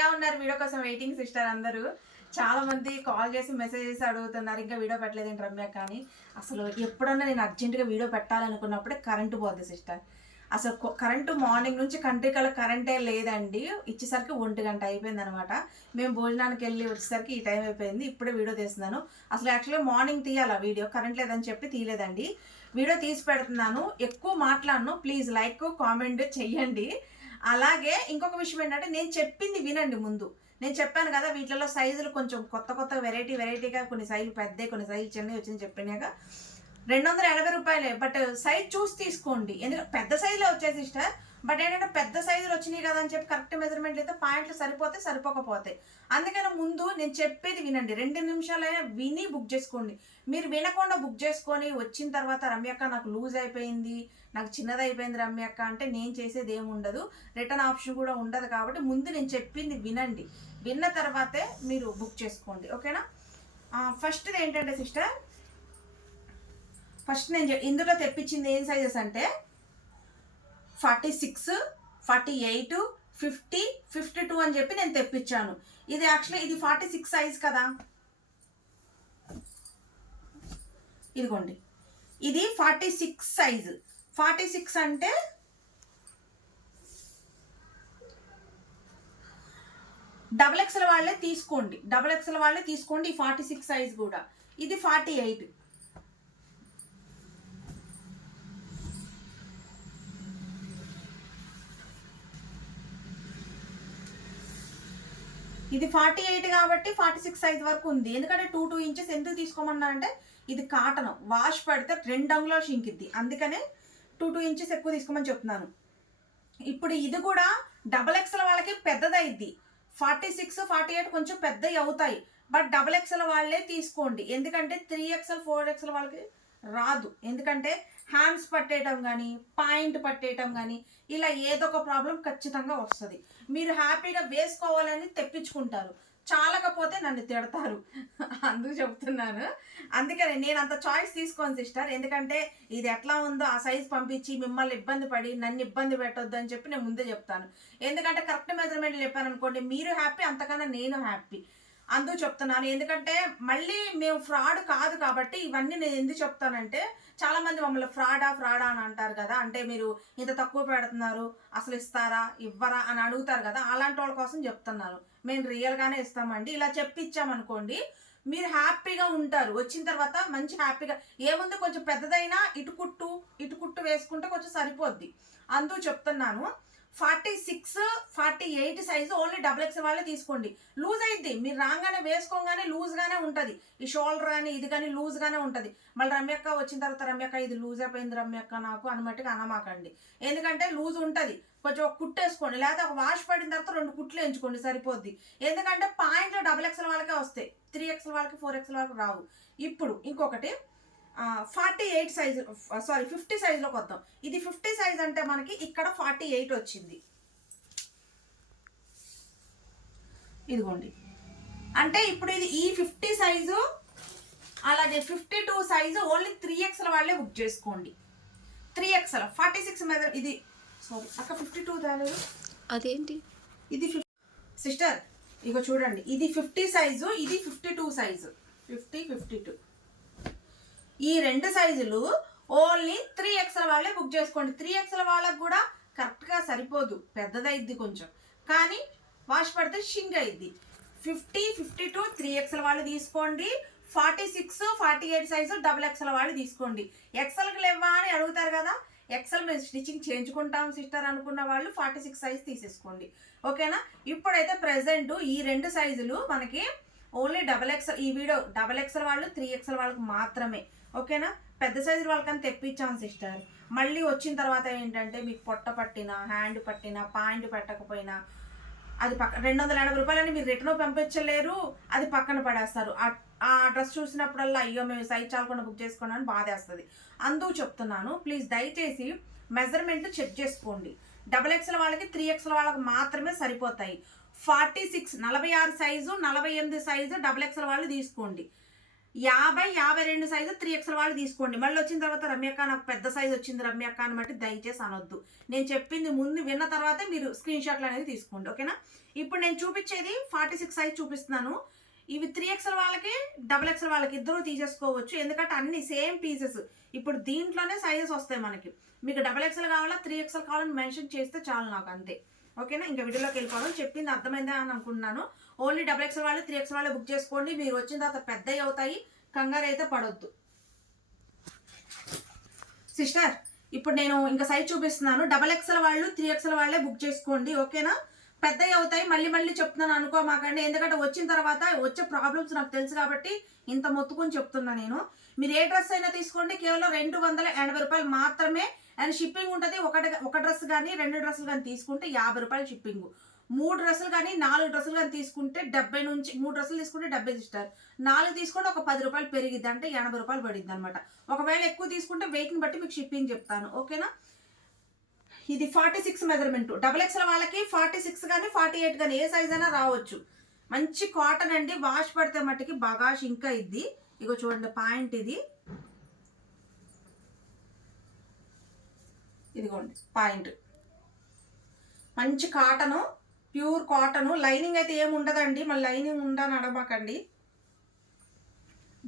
ఎలా ఉన్నారు వీడియో కోసం వెయిటింగ్ సిస్టర్ అందరూ? చాలా మంది కాల్ చేసి మెసేజ్ చేసి అడుగుతున్నారు ఇంకా వీడియో పెట్టలేదండి రమ్య కానీ? అసలు ఎప్పుడన్నా నేను అర్జెంటుగా వీడియో పెట్టాలనుకున్నప్పుడే కరెంటు పోద్ది సిస్టర్ అసలు కరెంటు మార్నింగ్ నుంచి కంట్రీ కల కరెంటే లేదండి. ఇచ్చేసరికి ఒంటి గంట అయిపోయింది అనమాట మేము భోజనానికి వెళ్ళి వచ్చేసరికి ఈ టైం అయిపోయింది. ఇప్పుడే వీడియో తీస్తున్నాను. అసలు యాక్చువల్లీ మార్నింగ్ తీయాలా వీడియో? కరెంట్ లేదని చెప్పి తీయలేదండి. వీడియో తీసి పెడుతున్నాను. ఎక్కువ మాట్లాడను. ప్లీజ్ లైక్ కామెంట్ చెయ్యండి. అలాగే ఇంకొక విషయం ఏంటంటే నేను చెప్పింది వినండి ముందు. నేను చెప్పాను కదా వీటిలో సైజులు కొంచెం కొత్త కొత్త వెరైటీ వెరైటీగా కొన్ని సైజులు పెద్దవి కొన్ని సైజులు చిన్నవి వచ్చింది చెప్పినాక రెండు వందల ఎనభై రూపాయలే. బట్ సైజ్ చూసి తీసుకోండి. ఎందుకంటే పెద్ద సైజులో వచ్చేసి సిస్టర్ బట్ ఏంటంటే పెద్ద సైజులు వచ్చినాయి కదా అని చెప్పి కరెక్ట్ మెజర్మెంట్ అయితే పాయింట్లు సరిపోతే సరిపోకపోతాయి. అందుకని ముందు నేను చెప్పేది వినండి. రెండు నిమిషాలైనా విని బుక్ చేసుకోండి. మీరు వినకుండా బుక్ చేసుకొని వచ్చిన తర్వాత రమ్యక్క నాకు లూజ్ అయిపోయింది నాకు చిన్నది అయిపోయింది రమ్యక్క అంటే నేను చేసేది ఏమి ఉండదు. రిటర్న్ ఆప్షన్ కూడా ఉండదు కాబట్టి ముందు నేను చెప్పింది వినండి. విన్న తర్వాతే మీరు బుక్ చేసుకోండి. ఓకేనా ఫస్ట్ది ఏంటంటే సిస్టర్ ఫస్ట్ నేను ఇందులో తెప్పించింది ఏం సైజెస్ అంటే forty six forty eight fifty fifty two అని చెప్పి నేను తెప్పించాను. ఇది యాక్చువల్లీ ఇది ఫార్టీ సిక్స్ సైజ్ కదా. ఇదిగోండి. ఇది forty six size forty six అంటే డబల్ ఎక్స్ఎల్ వాళ్ళే తీసుకోండి. డబల్ ఎక్స్ఎల్ వాళ్ళే తీసుకోండి ఈ ఫార్టీ సిక్స్ సైజ్ కూడా. ఇది ఫార్టీ ఎయిట్. ఇది ఫార్టీ ఎయిట్ కాబట్టి ఫార్టీ సిక్స్ సైజ్ వరకు ఉంది. ఎందుకంటే టూ టూ ఇంచెస్ ఎందుకు తీసుకోమన్నా అంటే ఇది కాటన్ వాష్ పడితే రెండు అంగుళాలు షింకిద్ది. అందుకనే టూ టూ ఇంచెస్ ఎక్కువ తీసుకోమని చెప్తున్నాను. ఇప్పుడు ఇది కూడా డబల్ ఎక్స్ఎల్ వాళ్ళకి పెద్దదైద్ది. ఫార్టీ సిక్స్ ఫార్టీ ఎయిట్ కొంచెం పెద్దవి అవుతాయి. బట్ డబల్ ఎక్స్ఎల్ వాళ్ళే తీసుకోండి. ఎందుకంటే త్రీ ఎక్స్ఎల్ ఫోర్ ఎక్స్ఎల్ వాళ్ళకి రాదు. ఎందుకంటే హ్యాండ్స్ పట్టేయటం కానీ పాయింట్ పట్టేయటం కానీ ఇలా ఏదో ఒక ప్రాబ్లం ఖచ్చితంగా వస్తుంది. మీరు హ్యాపీగా వేసుకోవాలని తెప్పించుకుంటారు. చాలకపోతే నన్ను తిడతారు. అందుకు చెప్తున్నాను. అందుకని నేను అంత చాయిస్ తీసుకోను సిస్టర్ ఎందుకంటే ఇది ఎట్లా ఉందో ఆ సైజ్ పంపించి మిమ్మల్ని ఇబ్బంది పడి నన్ను ఇబ్బంది పెట్టొద్దు అని చెప్పి నేను ముందే చెప్తాను. ఎందుకంటే కరెక్ట్ మెజర్మెంట్ చెప్పాను అనుకోండి మీరు హ్యాపీ అంతకన్నా నేను హ్యాపీ అందుకు చెప్తున్నాను. ఎందుకంటే మళ్ళీ మేము ఫ్రాడ్ కాదు కాబట్టి ఇవన్నీ నేను ఎందుకు చెప్తానంటే చాలా మంది మమ్మల్ని ఫ్రాడా ఫ్రాడా అని అంటారు కదా. అంటే మీరు ఇంత తక్కువ పెడుతున్నారు అసలు ఇస్తారా ఇవ్వరా అని అడుగుతారు కదా. అలాంటి వాళ్ళ కోసం చెప్తున్నాను మేము రియల్గానే ఇస్తామండి. ఇలా చెప్పిచ్చామనుకోండి మీరు హ్యాపీగా ఉంటారు. వచ్చిన తర్వాత మంచి హ్యాపీగా ఏముంది కొంచెం పెద్దదైనా ఇటు కుట్టు ఇటు కుట్టు వేసుకుంటే కొంచెం సరిపోద్ది. అందుకు చెప్తున్నాను forty six forty eight size only double X వాళ్ళే తీసుకోండి. లూజ్ అయింది మీరు రాగానే వేసుకోగానే లూజ్గానే ఉంటుంది. ఈ షోల్డర్ కానీ ఇది కానీ లూజ్గానే ఉంటుంది. మళ్ళీ రమ్యక్క వచ్చిన తర్వాత రమ్యక్క ఇది లూజ్ అయిపోయింది రమ్యక్క నాకు అన్నట్టుగా అనమాకండి. ఎందుకంటే లూజ్ ఉంటుంది. కొంచెం ఒక కుట్టు వేసుకోండి. లేకపోతే ఒక వాష్ పడిన తర్వాత రెండు కుట్లు ఎంచుకోండి సరిపోద్ది. ఎందుకంటే పాయింట్లు డబుల్ ఎక్స్ఎల్ వాళ్ళకే వస్తాయి. త్రీ ఎక్స్ఎల్ వాళ్ళకి ఫోర్ ఎక్స్ల వాళ్ళకి రావు. ఇప్పుడు ఇంకొకటి forty eight size sorry fifty సైజులోకి వద్దాం. ఇది ఫిఫ్టీ సైజ్ అంటే మనకి ఇక్కడ ఫార్టీ ఎయిట్ వచ్చింది. ఇదిగోండి. అంటే ఇప్పుడు ఇది ఈ ఫిఫ్టీ సైజు అలాగే fifty two size only three XL వాళ్ళే బుక్ చేసుకోండి. Three XL forty six measure ఇది సారీ అక్క ఫిఫ్టీ టూ తేలేదు. అదేంటి? ఇది సిస్టర్ ఇగో చూడండి ఇది ఫిఫ్టీ సైజు ఇది fifty two size fifty fifty two ఈ రెండు సైజులు ఓన్లీ త్రీ ఎక్స్ఎల్ వాళ్ళే బుక్ చేసుకోండి. త్రీ ఎక్స్ఎల్ వాళ్ళకు కూడా కరెక్ట్గా సరిపోదు. పెద్దదైద్ది కొంచెం. కానీ వాష్ పడితే షింగ్ అయింది fifty fifty two three XL వాళ్ళు తీసుకోండి. Forty six forty eight size double XL వాళ్ళు తీసుకోండి. ఎక్స్ఎల్కి లేవా అని అడుగుతారు కదా? ఎక్సెల్ మేము స్టిచ్చింగ్ చేయించుకుంటాం సిస్టర్ అనుకున్న వాళ్ళు ఫార్టీ సిక్స్ సైజ్ తీసేసుకోండి. ఓకేనా? ఇప్పుడైతే ప్రజెంట్ ఈ రెండు సైజులు మనకి ఓన్లీ డబల్ ఎక్స్ఎల్ ఈ వీడియో డబల్ ఎక్సెల్ వాళ్ళు త్రీ ఎక్సెల్ వాళ్ళకి మాత్రమే. ఓకేనా? పెద్ద సైజు వాళ్ళకని తెప్పించాం సిస్టర్. మళ్ళీ వచ్చిన తర్వాత ఏంటంటే మీకు పొట్ట పట్టిన హ్యాండ్ పట్టిన పాయింట్ పెట్టకపోయినా అది పక్క రెండు వందల ఎనభై రూపాయలని మీరు రిటర్న్ పంపించలేరు అది పక్కన పడేస్తారు. ఆ- డ్రెస్ చూసినప్పుడల్లా అయ్యో మేము సైజ్ చాలకుండా బుక్ చేసుకున్నాను బాధేస్తుంది. అందుకు చెప్తున్నాను ప్లీజ్ దయచేసి మెజర్మెంట్ చెక్ చేసుకోండి. డబల్ ఎక్స్ఎల్ వాళ్ళకి త్రీ ఎక్స్ల వాళ్ళకి మాత్రమే సరిపోతాయి. ఫార్టీ సిక్స్ నలభై ఆరు సైజు నలభై ఎనిమిది సైజు డబల్ ఎక్స్ల వాళ్ళు తీసుకోండి. యాభై యాభై రెండు సైజు త్రీ ఎక్స్ఎల్ వాళ్ళు తీసుకోండి. మళ్ళీ వచ్చిన తర్వాత రమ్యక్క నాకు పెద్ద సైజు వచ్చింది. రమ్యక్క అని బట్టి దయచేసి అనొద్దు. నేను చెప్పింది ముందు విన్న తర్వాతే మీరు స్క్రీన్ షాట్లు అనేది తీసుకోండి. ఓకేనా ఇప్పుడు నేను చూపించేది ఫార్టీ సిక్స్ సైజ్ చూపిస్తున్నాను. ఇవి త్రీ ఎక్స్ఎల్ వాళ్ళకి డబుల్ ఎక్స్ఎల్ వాళ్ళకి ఇద్దరు తీసేసుకోవచ్చు. ఎందుకంటే అన్ని సేమ్ పీసెస్ ఇప్పుడు దీంట్లోనే సైజెస్ వస్తాయి మనకి. మీకు డబుల్ ఎక్స్ఎల్ కావాలా త్రీ ఎక్స్ఎల్ కావాలని మెన్షన్ చేస్తే చాలు నాకు అంతే. ఓకేనా ఇంకా వీడియోలోకి వెళ్ళిపోవడం చెప్పింది అర్థమైందా అని అనుకుంటున్నాను. ఓన్లీ డబుల్ ఎక్స్ఎల్ వాళ్ళు త్రీ ఎక్స్ఎల్ వాళ్ళు బుక్ చేసుకోండి. మీరు వచ్చిన తర్వాత పెద్దవి అవుతాయి. కంగారు అయితే పడొద్దు. సిస్టర్ ఇప్పుడు నేను ఇంకా సైజ్ చూపిస్తున్నాను. డబల్ ఎక్స్ఎల్ వాళ్ళు త్రీ ఎక్స్ఎల్ వాళ్ళే బుక్ చేసుకోండి. ఓకేనా పెద్దవి అవుతాయి. మళ్ళీ మళ్ళీ చెప్తున్నాను అనుకో మాకండి ఎందుకంటే వచ్చిన తర్వాత వచ్చే ప్రాబ్లమ్స్ నాకు తెలుసు కాబట్టి ఇంత మొత్తుకొని చెప్తున్నా నేను. మీరు ఏ డ్రెస్ అయినా తీసుకోండి. కేవలం రెండు వందల ఎనభై రూపాయలు మాత్రమే. అండ్ షిప్పింగ్ ఉంటుంది. ఒకటి ఒక డ్రెస్ కానీ రెండు డ్రెస్సులు కానీ తీసుకుంటే యాభై రూపాయలు షిప్పింగ్ మూడు డ్రెస్సులు కానీ నాలుగు డ్రెస్సులు కానీ తీసుకుంటే డెబ్బై నుంచి మూడు డ్రెస్సులు తీసుకుంటే డెబ్బై ఇస్తారు నాలుగు తీసుకుంటే ఒక పది రూపాయలు పెరిగిద్ది అంటే ఎనభై రూపాయలు పడిద్ది అనమాట ఒకవేళ ఎక్కువ తీసుకుంటే వెయిట్ని బట్టి మీకు షిప్పింగ్ చెప్తాను. ఓకేనా? ఇది forty six measurement double XL వాళ్ళకి ఫార్టీ సిక్స్ కానీ ఫార్టీ ఎయిట్ కానీ ఏ సైజ్ అయినా రావచ్చు. మంచి కాటన్ అండి. వాష్ పడితే మట్టికి బాగా ఇంకా ఇది ఇగో చూడండి పాయింట్ ఇది. ఇదిగోండి పాయింట్. మంచి కాటను ప్యూర్ కాటను. లైనింగ్ అయితే ఏమి ఉండదండి. మళ్ళీ లైనింగ్ ఉండని అడగమాకండి.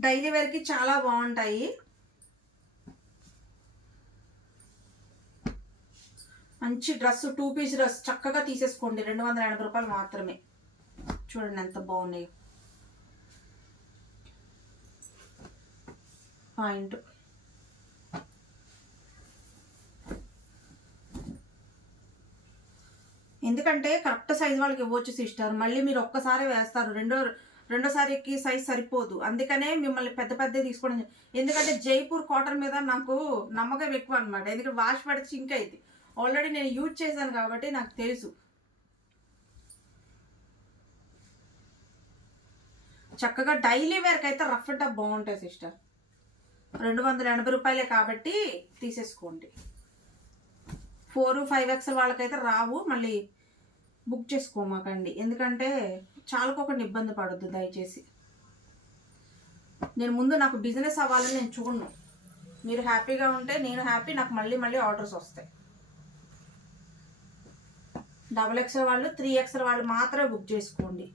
డైలీ వేర్కి చాలా బాగుంటాయి. మంచి డ్రెస్ టూ పీస్ డ్రెస్ చక్కగా తీసేసుకోండి. రెండు వందల ఎనభై రూపాయలు మాత్రమే. చూడండి ఎంత బాగున్నాయి. పాయింట్. ఎందుకంటే కరెక్ట్ సైజ్ వాళ్ళకి ఇవ్వచ్చు సిస్టర్. మళ్ళీ మీరు ఒక్కసారి వేస్తారు. రెండో రెండోసారికి సైజ్ సరిపోదు. అందుకనే మిమ్మల్ని పెద్ద పెద్ద తీసుకోవడం ఎందుకంటే జైపూర్ కాటన్ మీద నాకు నమ్మకం ఎక్కువ అనమాట ఎందుకంటే వాష్ పడితే చింక్ అయింది ఆల్రెడీ నేను యూజ్ చేశాను కాబట్టి నాకు తెలుసు. చక్కగా డైలీ వేర్కి అయితే రఫ్ అండ్ టఫ్ బాగుంటాయి సిస్టర్. రెండు వందల ఎనభై రూపాయలే కాబట్టి తీసేసుకోండి. ఫోర్ ఫైవ్ ఎక్స్ వాళ్ళకైతే రావు. మళ్ళీ బుక్ చేసుకోమాకండి. ఎందుకంటే చాలకోకుండా ఇబ్బంది పడద్దు దయచేసి. నేను ముందు నాకు బిజినెస్ అవ్వాలని నేను చూడను. మీరు హ్యాపీగా ఉంటే నేను హ్యాపీ నాకు మళ్ళీ మళ్ళీ ఆర్డర్స్ వస్తాయి. డబల్ ఎక్స్ఎల్ వాళ్ళు త్రీ ఎక్స్ఎల్ వాళ్ళు మాత్రమే బుక్ చేసుకోండి.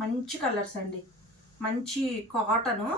మంచి కలర్స్ అండి. మంచి కాటను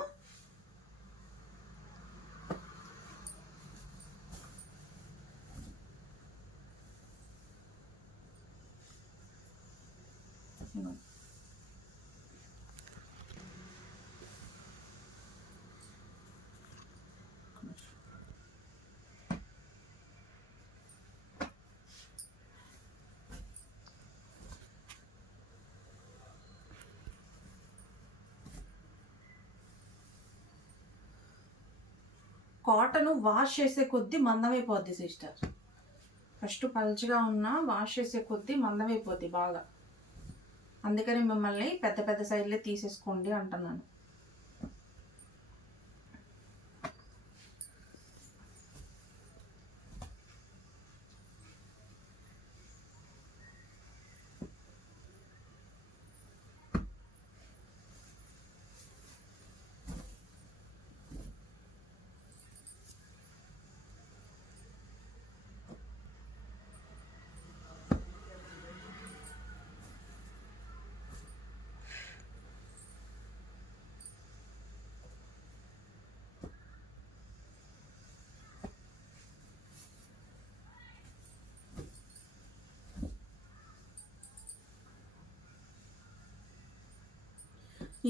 కాటన్ వాష్ చేసే కొద్దీ మందమైపోద్ది సిస్టర్. ఫస్ట్ పల్చగా ఉన్నా వాష్ చేసే కొద్దీ మందమైపోద్ది బాగా. అందుకని మిమ్మల్ని పెద్ద పెద్ద సైజులే తీసేసుకోండి అంటున్నాను.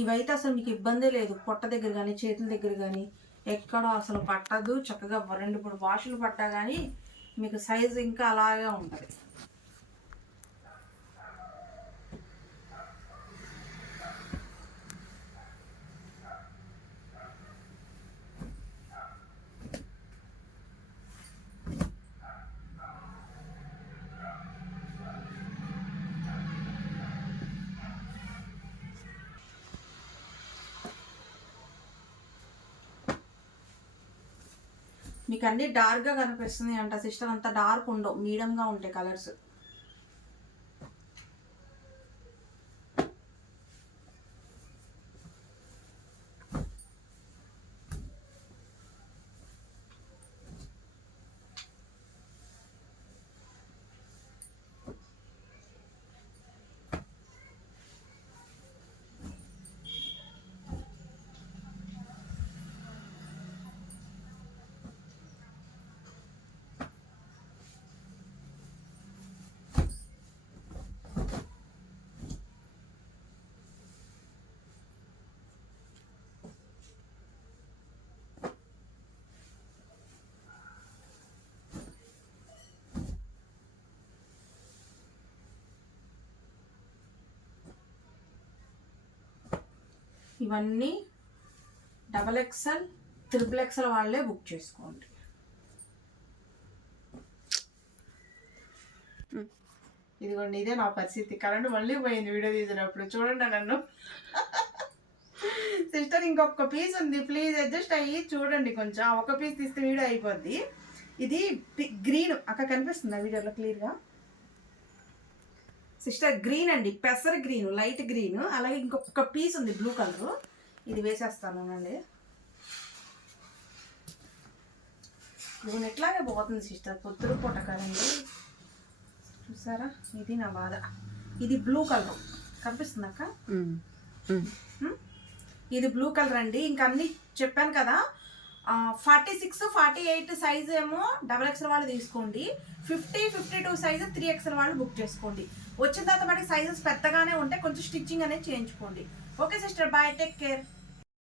ఇవైతే అసలు మీకు ఇబ్బంది లేదు. పొట్ట దగ్గర కానీ చేతుల దగ్గర కానీ ఎక్కడ అసలు పట్టదు. చక్కగా రెండు మూడు వాషులు పట్టా కానీ మీకు సైజు ఇంకా అలాగే ఉంటుంది. మీకు అన్ని డార్క్గా కనిపిస్తుంది అంట సిస్టర్ అంత డార్క్ ఉండవు. మీడియంగా ఉంటాయి కలర్స్ ఇవన్నీ డబల్ ఎక్సెల్ త్రిబుల్ ఎక్సెల్ వాళ్ళే బుక్ చేసుకోండి. ఇదిగోండి ఇదే నా పరిస్థితి. కరెంట్ మళ్ళీ పోయింది వీడియో తీసినప్పుడు. చూడండి నన్ను. సిస్టర్ ఇంకొక పీస్ ఉంది. ప్లీజ్ అడ్జస్ట్ అయ్యి చూడండి కొంచెం. ఒక పీస్ తీస్తే వీడియో అయిపోద్ది. ఇది గ్రీన్ అక్కడ కనిపిస్తుందా వీడియోలో క్లియర్గా సిస్టర్ గ్రీన్ అండి పెసర గ్రీన్ లైట్ గ్రీన్. అలాగే ఇంకొక పీస్ ఉంది బ్లూ కలర్. ఇది వేసేస్తాను అండి ఇది ఎట్లాగే పోతుంది సిస్టర్ పొద్దురు పూట కదండి. చూసారా? ఇది నా బాధ ఇది బ్లూ కలర్. కనిపిస్తుంది అక్క? ఇది బ్లూ కలర్ అండి. ఇంకా అన్ని చెప్పాను కదా. Forty six forty eight size ఏమో డబల్ ఎక్స్ఎల్ వాళ్ళు తీసుకోండి. Fifty fifty two size three XL వాళ్ళు బుక్ చేసుకోండి. వచ్చిన తర్వాత మనకి సైజెస్ పెద్దగానే ఉంటే కొంచెం స్టిచ్చింగ్ అనేది చేయించుకోండి. Okay sister bye take care